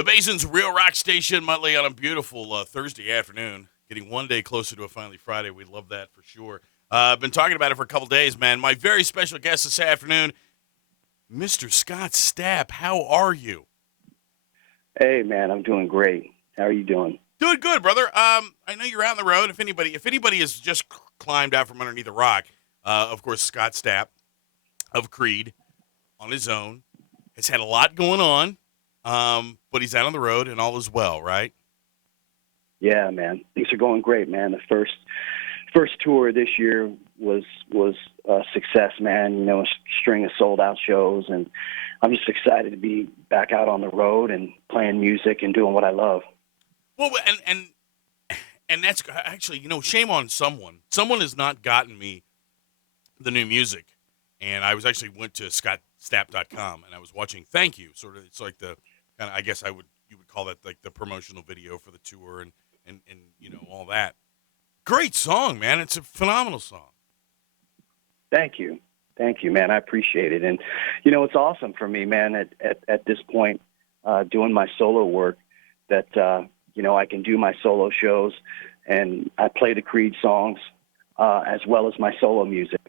The Basin's Real Rock Station, Muttley, on a beautiful Thursday afternoon. Getting one day closer to a finally Friday. We love that for sure. I've been talking about it for a couple days, man. My very special guest this afternoon, Mr. Scott Stapp. How are you? Hey, man, I'm doing great. How are you doing? Doing good, brother. I know you're out on the road. If anybody has just climbed out from underneath a rock, of course, Scott Stapp of Creed on his own has had a lot going on, but he's out on the road and all is well, right? Yeah, man, things are going great, man. The first tour this year was a success, man. You know, a string of sold out shows, and I'm just excited to be back out on the road and playing music and doing what I love. Well, and that's actually, shame on someone. Someone has not gotten me the new music, and I was actually went to scottstapp.com and I was watching Thank You. Sort of, it's like the kind of, I guess you would call that like the promotional video for the tour and all that. Great song, man. It's a phenomenal song. Thank you, man. I appreciate it, and it's awesome for me, man. At this point, doing my solo work, that I can do my solo shows, and I play the Creed songs as well as my solo music,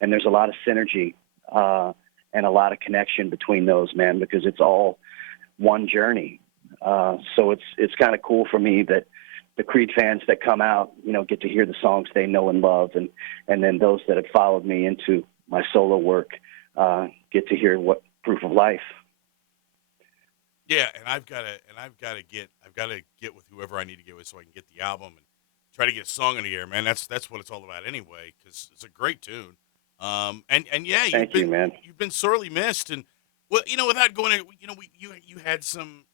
and there's a lot of synergy and a lot of connection between those, man, because it's all one journey. So it's kind of cool for me that the Creed fans that come out, get to hear the songs they know and love, and then those that have followed me into my solo work get to hear what Proof of Life. Yeah, and I've got to get with whoever I need to get with so I can get the album and try to get a song in the air, man. That's what it's all about anyway, because it's a great tune. And yeah, Thank you, man. You've been sorely missed, and well, without going to, you had some.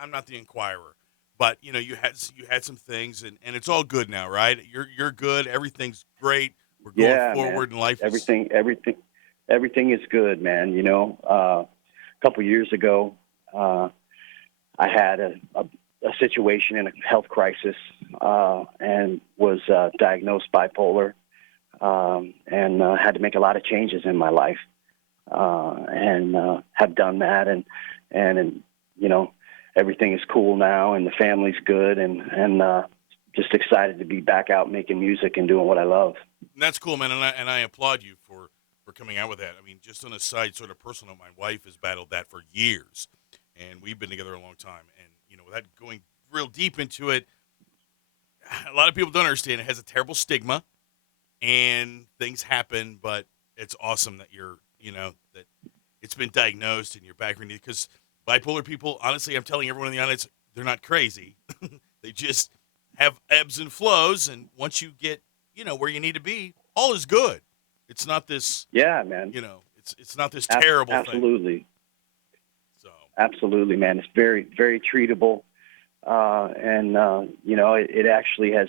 I'm not the Inquirer, but you had some things, and it's all good now, right? You're good. Everything's great. We're going forward, man. in life. Everything is good, man. A couple years ago, I had a situation in a health crisis and was diagnosed bipolar, and had to make a lot of changes in my life, and have done that, and everything is cool now, and the family's good, and just excited to be back out making music and doing what I love. And that's cool, man, and I applaud you for coming out with that. I mean, just on a side, sort of personal, my wife has battled that for years, and we've been together a long time. And without going real deep into it, a lot of people don't understand it has a terrible stigma, and things happen. But it's awesome that you're, that it's been diagnosed and you're back because bipolar people, honestly, I'm telling everyone in the audience, they're not crazy. They just have ebbs and flows, and once you get, where you need to be, all is good. It's not this. Yeah, man. It's not this terrible absolutely. thing. So absolutely, man. It's very, very treatable, and it actually has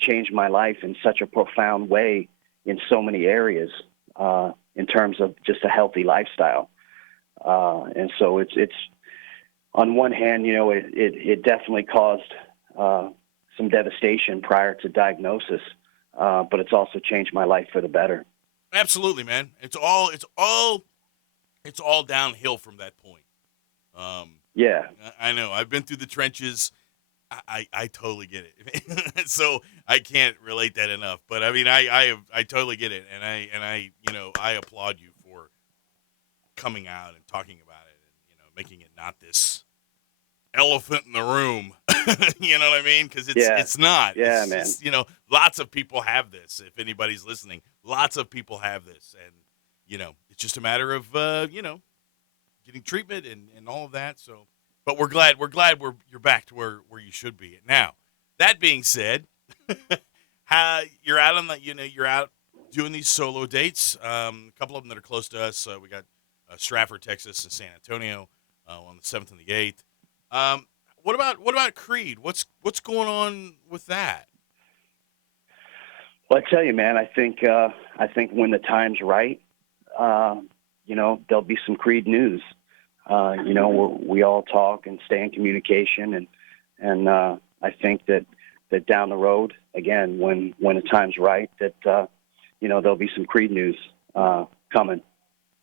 changed my life in such a profound way in so many areas, in terms of just a healthy lifestyle. And so it's on one hand, it definitely caused some devastation prior to diagnosis, but it's also changed my life for the better. Absolutely, man. It's all downhill from that point. Yeah, I know. I've been through the trenches. I totally get it. So I can't relate that enough. But I mean, I totally get it, and I applaud you for coming out and talking about it, and making it not this elephant in the room. You know what I mean? Because it's not. Yeah, it's man. Just, lots of people have this. If anybody's listening, lots of people have this, and it's just a matter of getting treatment and all of that. So, but we're glad you're back to where you should be. Now, that being said, you're out on the you're out doing these solo dates. A couple of them that are close to us. We got Stratford, Texas, and San Antonio on the 7th and the 8th. What about Creed? What's going on with that? Well, I tell you, man, I think when the time's right, there'll be some Creed news. We all talk and stay in communication, and I think that down the road, again, when the time's right, that there'll be some Creed news coming.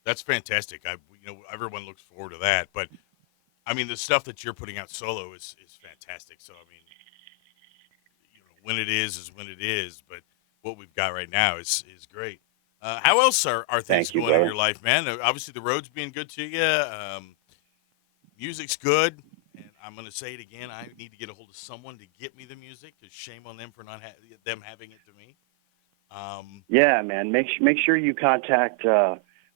That's fantastic. Everyone looks forward to that. But I mean, the stuff that you're putting out solo is fantastic. So I mean, when it is when it is. But what we've got right now is great. How else are things Thank you, going in brother. your life, man? Obviously, the road's being good to you. Music's good, and I'm going to say it again. I need to get a hold of someone to get me the music, because shame on them for not them having it to me. Yeah, man. Make sure you contact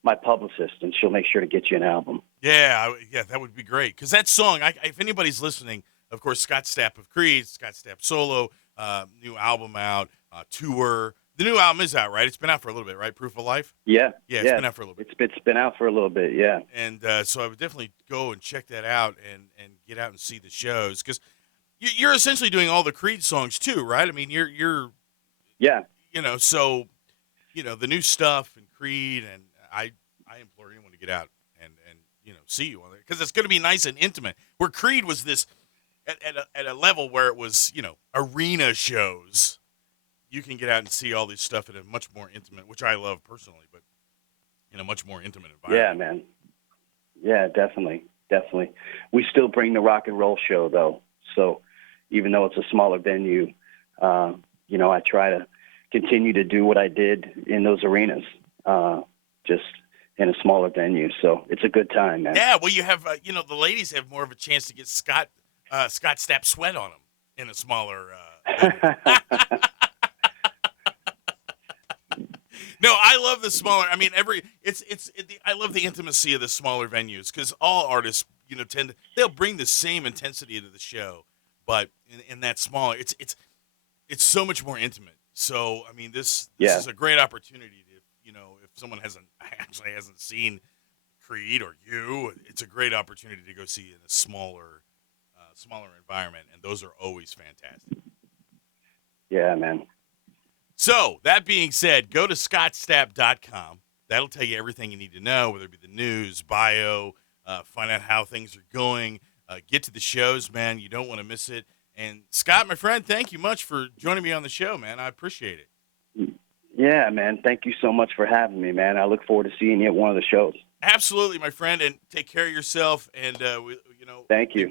my publicist, and she'll make sure to get you an album. Yeah, that would be great. Because that song, if anybody's listening, of course, Scott Stapp of Creed, Scott Stapp solo, new album out, tour. The new album is out, right? It's been out for a little bit, right? Proof of Life? Yeah, Yeah, it's been out for a little bit. It's been out for a little bit, yeah. And so I would definitely go and check that out and get out and see the shows. Because you're essentially doing all the Creed songs too, right? I mean, you're Yeah. So, the new stuff and Creed, and I implore anyone to get out and see you on it, because it's going to be nice and intimate. Where Creed was this at a level where it was, arena shows. You can get out and see all this stuff in a much more intimate, which I love personally, but in a much more intimate environment. Yeah, man. Yeah, definitely. We still bring the rock and roll show, though. So even though it's a smaller venue, I try to continue to do what I did in those arenas, just in a smaller venue. So it's a good time, man. Yeah, well, you have, the ladies have more of a chance to get Scott Stapp sweat on them in a smaller venue. No, I love the smaller. I mean, I love the intimacy of the smaller venues, because all artists, they'll bring the same intensity to the show, but in that smaller, it's so much more intimate. So, I mean, this is a great opportunity to, if someone hasn't seen Creed or you, it's a great opportunity to go see in a smaller environment, and those are always fantastic. Yeah, man. So, that being said, go to scottstapp.com. That'll tell you everything you need to know, whether it be the news, bio, find out how things are going, get to the shows, man. You don't want to miss it. And, Scott, my friend, thank you much for joining me on the show, man. I appreciate it. Yeah, man. Thank you so much for having me, man. I look forward to seeing you at one of the shows. Absolutely, my friend, and take care of yourself. And, Thank you.